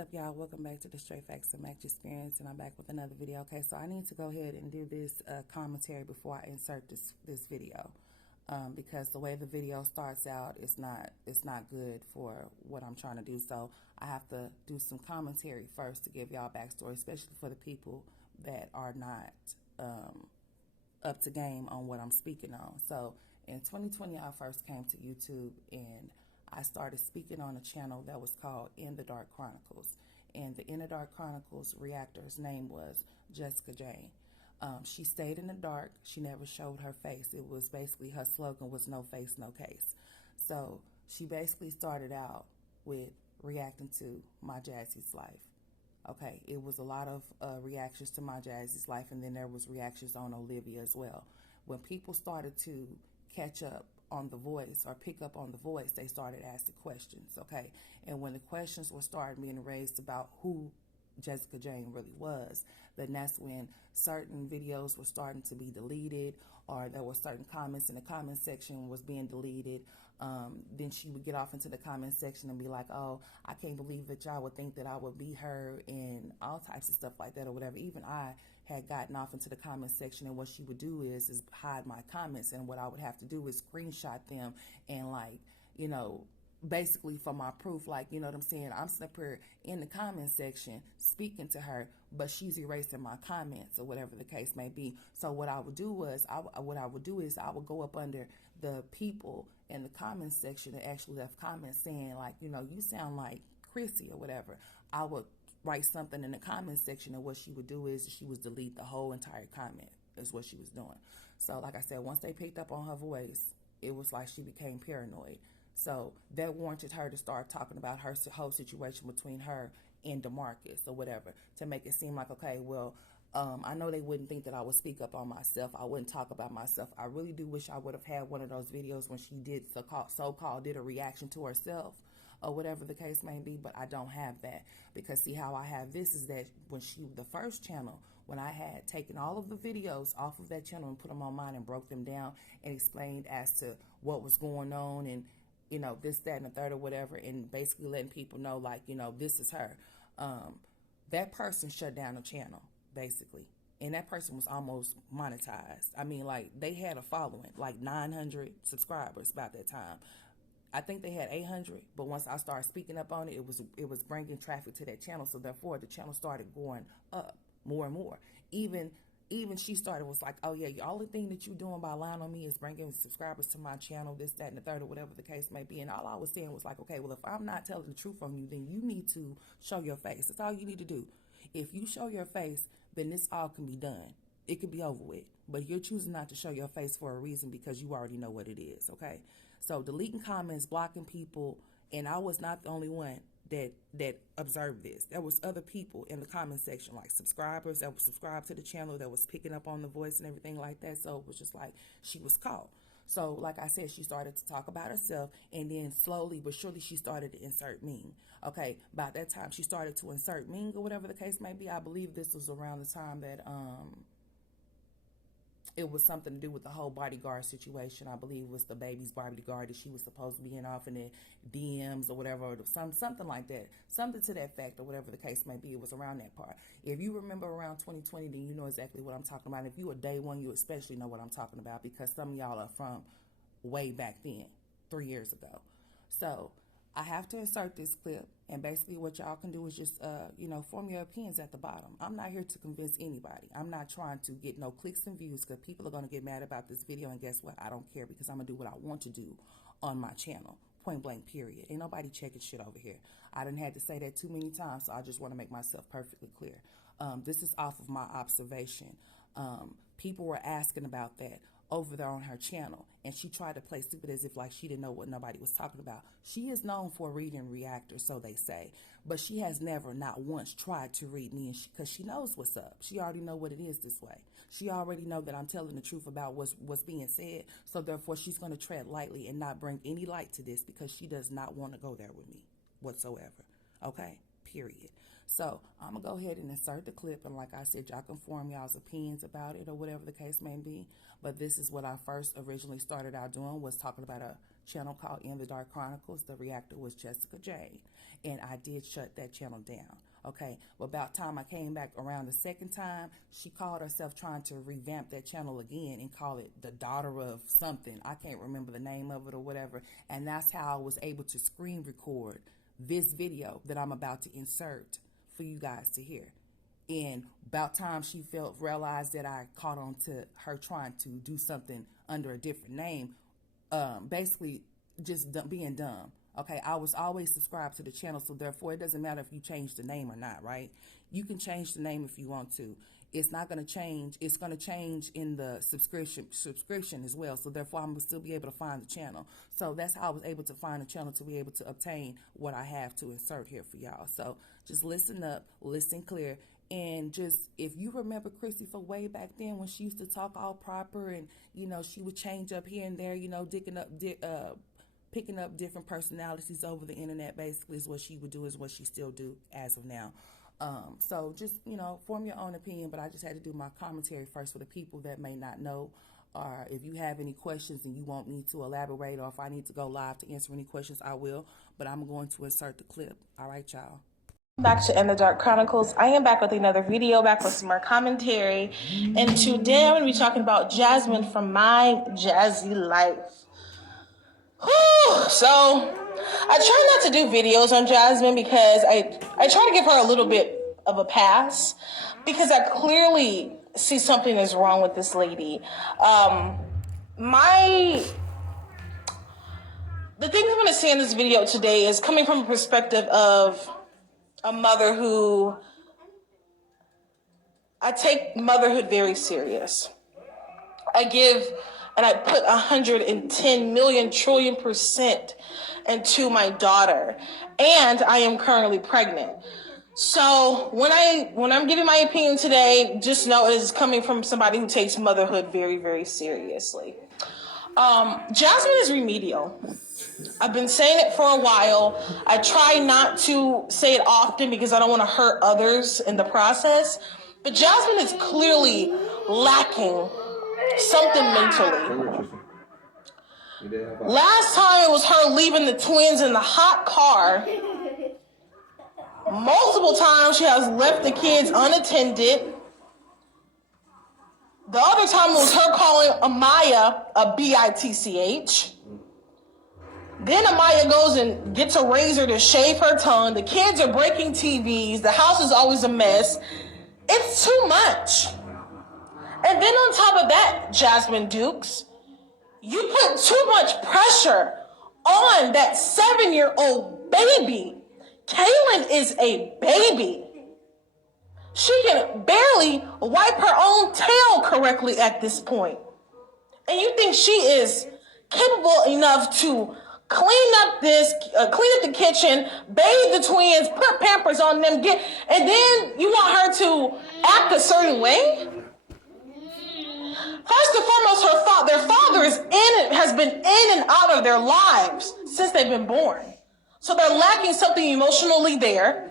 up, y'all? Welcome back to the Straight Facts and Match Experience, and I'm back with another video. Okay, so I need to go ahead and do this commentary before I insert this video, because the way the video starts out, it's not good for what I'm trying to do. So I have to do some commentary first to give y'all backstory, especially for the people that are not up to game on what I'm speaking on. So in 2020, I first came to YouTube and I started speaking on a channel that was called In the Dark Chronicles. And the In the Dark Chronicles reactor's name was Jessica Jane. She stayed in the dark. She never showed her face. It was basically, her slogan was no face, no case. So she basically started out with reacting to My Jazzy's life. Okay, it was a lot of reactions to My Jazzy's life, and then there was reactions on Olivia as well. When people started to catch up on The Voice or pick up on The Voice, they started asking questions, okay? And when the questions were started being raised about who Jessica Jane really was, then that's when certain videos were starting to be deleted, or there were certain comments in the comment section was being deleted. Then she would get off into the comment section and be like, oh, I can't believe that y'all would think that I would be her, and all types of stuff like that or whatever. Even I had gotten off into the comment section, and what she would do is hide my comments, and what I would have to do is screenshot them and, like, you know, basically for my proof, like, you know what I'm saying, I'm sitting up here in the comment section speaking to her, but she's erasing my comments or whatever the case may be. So what I would do was I would go up under the people in the comment section that actually left comments saying, like, you know, you sound like Chrissy or whatever. I would write something in the comment section, and what she would do is she would delete the whole entire comment, is what she was doing. So like I said, once they picked up on her voice, it was like she became paranoid. So that warranted her to start talking about her whole situation between her and DeMarcus or whatever, to make it seem like, okay, well, I know they wouldn't think that I would speak up on myself. I wouldn't talk about myself. I really do wish I would have had one of those videos when she did so-called did a reaction to herself or whatever the case may be, but I don't have that. Because see, how I have this is that when the first channel, when I had taken all of the videos off of that channel and put them on mine and broke them down and explained as to what was going on and, you know, this, that, and the third or whatever, and basically letting people know, like, you know, this is her. That person shut down the channel, basically. And that person was almost monetized. I mean, like, they had a following, like 900 subscribers about that time. I think they had 800, but once I started speaking up on it, it was bringing traffic to that channel. So therefore, the channel started going up more and more. Even she started, was like, oh yeah, the only thing that you're doing by lying on me is bringing subscribers to my channel, this, that, and the third, or whatever the case may be. And all I was saying was like, okay, well, if I'm not telling the truth on you, then you need to show your face. That's all you need to do. If you show your face, then this all can be done. It can be over with. But you're choosing not to show your face for a reason, because you already know what it is, okay? So deleting comments, blocking people, and I was not the only one that observed this. There was other people in the comment section, like subscribers that were subscribed to the channel, that was picking up on the voice and everything like that. So it was just like she was caught. So like I said, she started to talk about herself, and then slowly but surely she started to insert me. Okay, by that time she started to insert me or whatever the case may be. I believe this was around the time that it was something to do with the whole bodyguard situation. I believe it was the baby's bodyguard that she was supposed to be in off in the DMs or whatever, or something like that, something to that fact or whatever the case may be. It was around that part. If you remember around 2020, then you know exactly what I'm talking about. If you were day one, you especially know what I'm talking about, because some of y'all are from way back then, 3 years ago. So I have to insert this clip, and basically what y'all can do is just, you know, form your opinions at the bottom. I'm not here to convince anybody. I'm not trying to get no clicks and views, because people are going to get mad about this video, and guess what? I don't care, because I'm going to do what I want to do on my channel. Point blank, period. Ain't nobody checking shit over here. I done had to say that too many times, so I just want to make myself perfectly clear. This is off of my observation. People were asking about that over there on her channel, and she tried to play stupid as if like she didn't know what nobody was talking about. She is known for reading Reactor, so they say, but she has never, not once, tried to read me, because she knows what's up. She already know what it is this way. She already know that I'm telling the truth about what's being said, so therefore she's going to tread lightly and not bring any light to this, because she does not want to go there with me whatsoever. Okay, period. So I'm gonna go ahead and insert the clip, and like I said, y'all can form y'all's opinions about it or whatever the case may be. But this is what I first originally started out doing, was talking about a channel called In the Dark Chronicles. The reactor was Jessica J, and I did shut that channel down. Okay, but about time I came back around the second time, she called herself trying to revamp that channel again and call it the daughter of something. I can't remember the name of it or whatever. And that's how I was able to screen record this video that I'm about to insert for you guys to hear. And about time she realized that I caught on to her trying to do something under a different name, basically just being dumb. Okay, I was always subscribed to the channel, so therefore it doesn't matter if you change the name or not, right? You can change the name if you want to. It's not going to change. It's going to change in the subscription as well. So therefore, I'm going to still be able to find the channel. So that's how I was able to find the channel, to be able to obtain what I have to insert here for y'all. So just listen up, listen clear. And just, if you remember Chrissy for way back then when she used to talk all proper, and, you know, she would change up here and there, you know, picking up different personalities over the internet, basically, is what she would do, is what she still do as of now. So just, you know, form your own opinion, but I just had to do my commentary first for the people that may not know, or if you have any questions and you want me to elaborate, or if I need to go live to answer any questions, I will, but I'm going to insert the clip. All right, y'all. Back to In the Dark Chronicles. I am back with another video, back with some more commentary, and today I'm going to be talking about Jasmine from My Jazzy Life. Whew. So I try not to do videos on Jasmine because I try to give her a little bit of a pass, because I clearly see something is wrong with this lady. The things I'm going to say in this video today is coming from a perspective of a mother who, I take motherhood very serious. I give, and I put 110 million trillion % into my daughter, and I am currently pregnant. So when I'm giving my opinion today, just know it is coming from somebody who takes motherhood very, very seriously. Jasmine is remedial. I've been saying it for a while. I try not to say it often because I don't want to hurt others in the process. But Jasmine is clearly lacking something mentally. Last time it was her leaving the twins in the hot car. Multiple times she has left the kids unattended. The other time it was her calling Amaya a bitch. Then Amaya goes and gets a razor to shave her tongue. The kids are breaking TVs. The house is always a mess. It's too much. And then on top of that, Jasmine Dukes, you put too much pressure on that 7-year-old baby. Kaylin is a baby. She can barely wipe her own tail correctly at this point. And you think she is capable enough to clean up the kitchen, bathe the twins, put Pampers on them, and then you want her to act a certain way? First and foremost, their father has been in and out of their lives since they've been born. So they're lacking something emotionally there.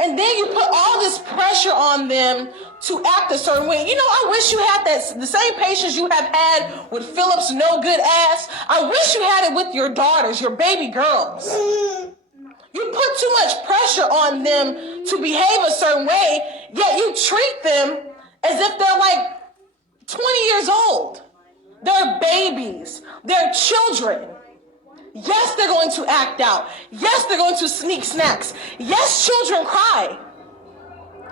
And then you put all this pressure on them to act a certain way. You know, I wish you had the same patience you have had with Philip's no good ass. I wish you had it with your daughters, your baby girls. You put too much pressure on them to behave a certain way, yet you treat them as if they're like 20 years old. They're babies. They're children. Yes, they're going to act out. Yes, they're going to sneak snacks. Yes, children cry.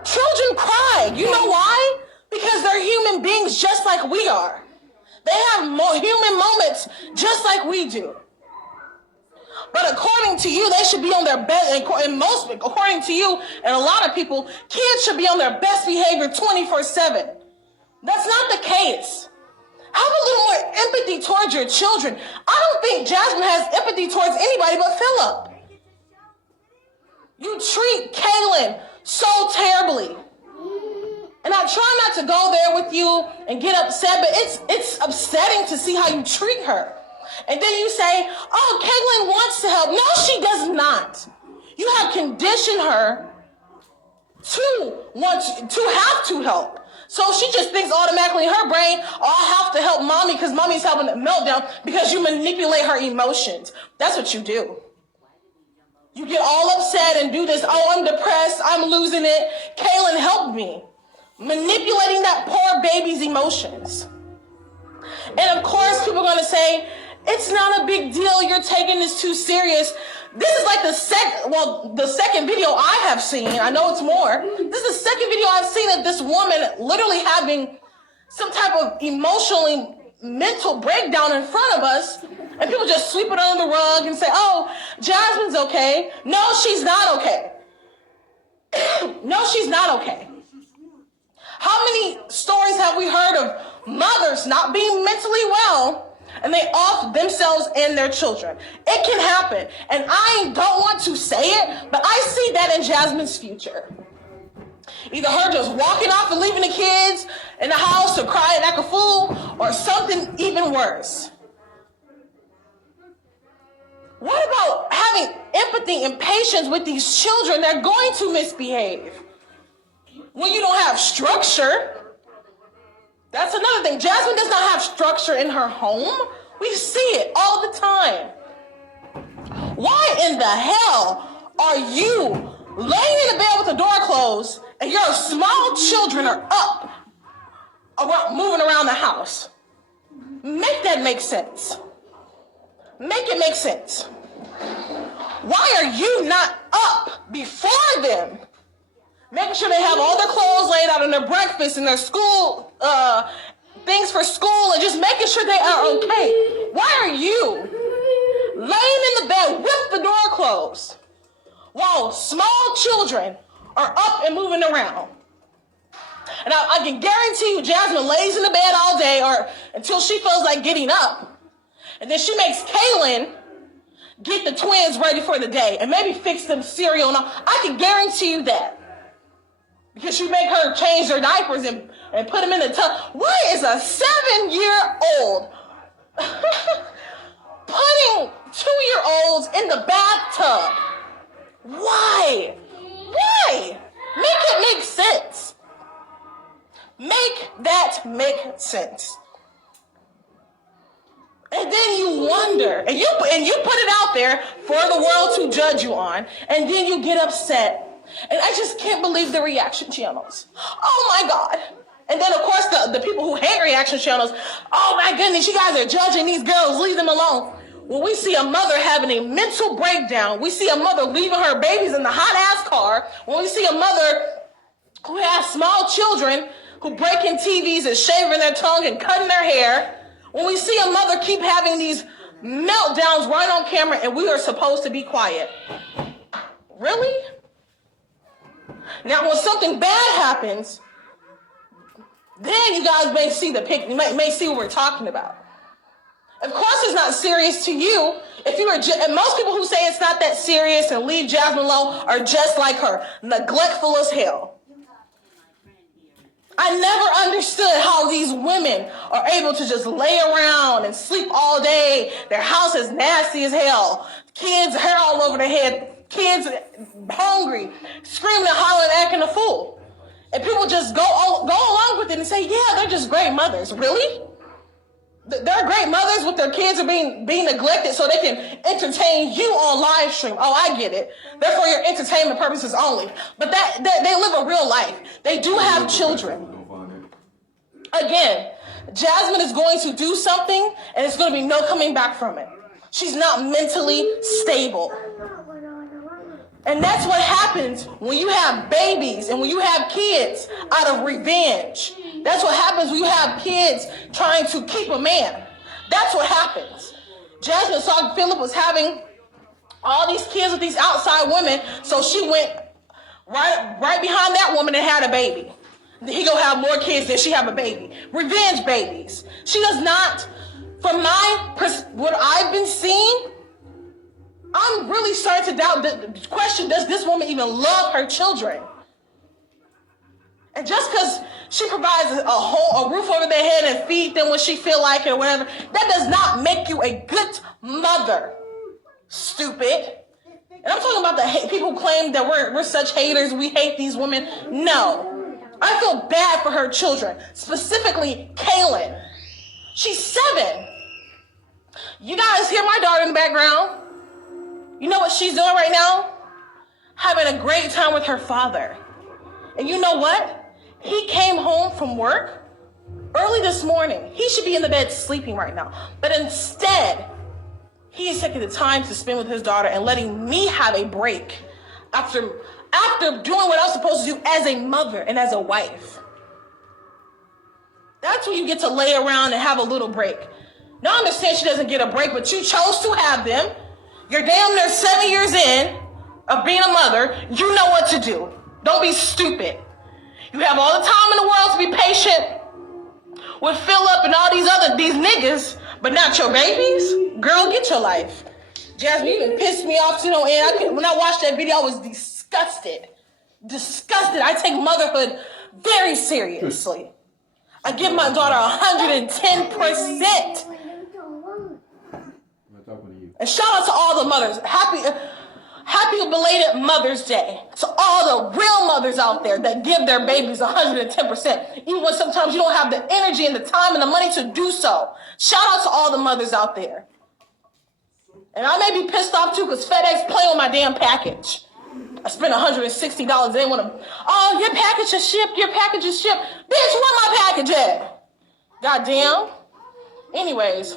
Children cry. You know why? Because they're human beings just like we are. They have more human moments just like we do. But according to you, they should be on their best, according to you and a lot of people, kids should be on their best behavior 24/7. That's not the case. Have a little more empathy towards your children. I don't think Jasmine has empathy towards anybody but Philip. You treat Kaylin so terribly. And I try not to go there with you and get upset, but it's upsetting to see how you treat her. And then you say, oh, Kaylin wants to help. No, she does not. You have conditioned her to have to help. So she just thinks automatically in her brain, oh, I have to help mommy because mommy's having a meltdown, because you manipulate her emotions. That's what you do. You get all upset and do this, oh, I'm depressed, I'm losing it. Kaylin helped me. Manipulating that poor baby's emotions. And of course, people are going to say, it's not a big deal, you're taking this too serious. This is like the second video I have seen. I know it's more. This is the second video I've seen of this woman literally having some type of emotionally mental breakdown in front of us, and people just sweep it under the rug and say, oh, Jasmine's okay. No, she's not okay. No, she's not okay. How many stories have we heard of mothers not being mentally well and they off themselves and their children? It can happen. And I don't want to say it, but I see that in Jasmine's future. Either her just walking off and leaving the kids in the house to cry and act a fool, or something even worse. What about having empathy and patience with these children that are going to misbehave? When you don't have structure, that's another thing. Jasmine does not have structure in her home. We see it all the time. Why in the hell are you laying in the bed with the door closed and your small children are up, moving around the house? Make that make sense. Make it make sense. Why are you not up before them, making sure they have all their clothes laid out and their breakfast and their school things for school, and just making sure they are okay? Why are you laying in the bed with the door closed while small children are up and moving around? And I can guarantee you Jasmine lays in the bed all day or until she feels like getting up. And then she makes Kaylin get the twins ready for the day and maybe fix them cereal and all. I can guarantee you that. Because you make her change their diapers and put them in the tub. Why is a 7-year-old putting 2-year-olds in the bathtub? Why? Why? Make it make sense. Make that make sense. And then you wonder, and you put it out there for the world to judge you on, and then you get upset. And I just can't believe the reaction channels. Oh my God. And then of course the people who hate reaction channels, oh my goodness, you guys are judging these girls, leave them alone. When we see a mother having a mental breakdown, we see a mother leaving her babies in the hot ass car, when we see a mother who has small children who break in TVs and shaving their tongue and cutting their hair, when we see a mother keep having these meltdowns right on camera and we are supposed to be quiet. Really? Now, when something bad happens, then you guys may see the picture, you may see what we're talking about. Of course, it's not serious to you. If you were, and most people who say it's not that serious and leave Jasmine alone are just like her, neglectful as hell. I never understood how these women are able to just lay around and sleep all day. Their house is nasty as hell. Kids' hair all over their head. Kids hungry, screaming and hollering, acting a fool. And people just go along with it and say, yeah, they're just great mothers. Really? They're great mothers with their kids are being neglected so they can entertain you on live stream. Oh, I get it. They're for your entertainment purposes only. But they live a real life. They do have children. Again, Jasmine is going to do something and it's going to be no coming back from it. She's not mentally stable. And that's what happens when you have babies and when you have kids out of revenge. That's what happens when you have kids trying to keep a man. That's what happens. Jasmine saw Philip was having all these kids with these outside women, so she went right behind that woman and had a baby. He gonna have more kids than she have a baby. Revenge babies. She does not, from what I've been seeing, I'm really starting to doubt the question, does this woman even love her children? And just because she provides a roof over their head and feed them when she feel like it or whatever, that does not make you a good mother. Stupid. And I'm talking about the hate. People claim that we're such haters. We hate these women. No. I feel bad for her children. Specifically, Kaylin. She's 7. You guys hear my daughter in the background? You know what she's doing right now? Having a great time with her father. And you know what? He came home from work early this morning. He should be in the bed sleeping right now. But instead, he is taking the time to spend with his daughter and letting me have a break after doing what I was supposed to do as a mother and as a wife. That's when you get to lay around and have a little break. Now I understand she doesn't get a break, but you chose to have them. You're damn near 7 years in of being a mother. You know what to do. Don't be stupid. You have all the time in the world to be patient with Philip and all these niggas, but not your babies. Girl, get your life. Jasmine, you even pissed me off to no end. When I watched that video, I was disgusted. Disgusted. I take motherhood very seriously. I give my daughter 110%. And shout out to all the mothers. Happy belated Mother's Day to all the real mothers out there that give their babies 110%, even when sometimes you don't have the energy and the time and the money to do so. Shout out to all the mothers out there. And I may be pissed off too because FedEx playing with my damn package. I spent $160. They want to, oh, your package is shipped. Your package is shipped. Bitch, where my package at? Goddamn. Anyways.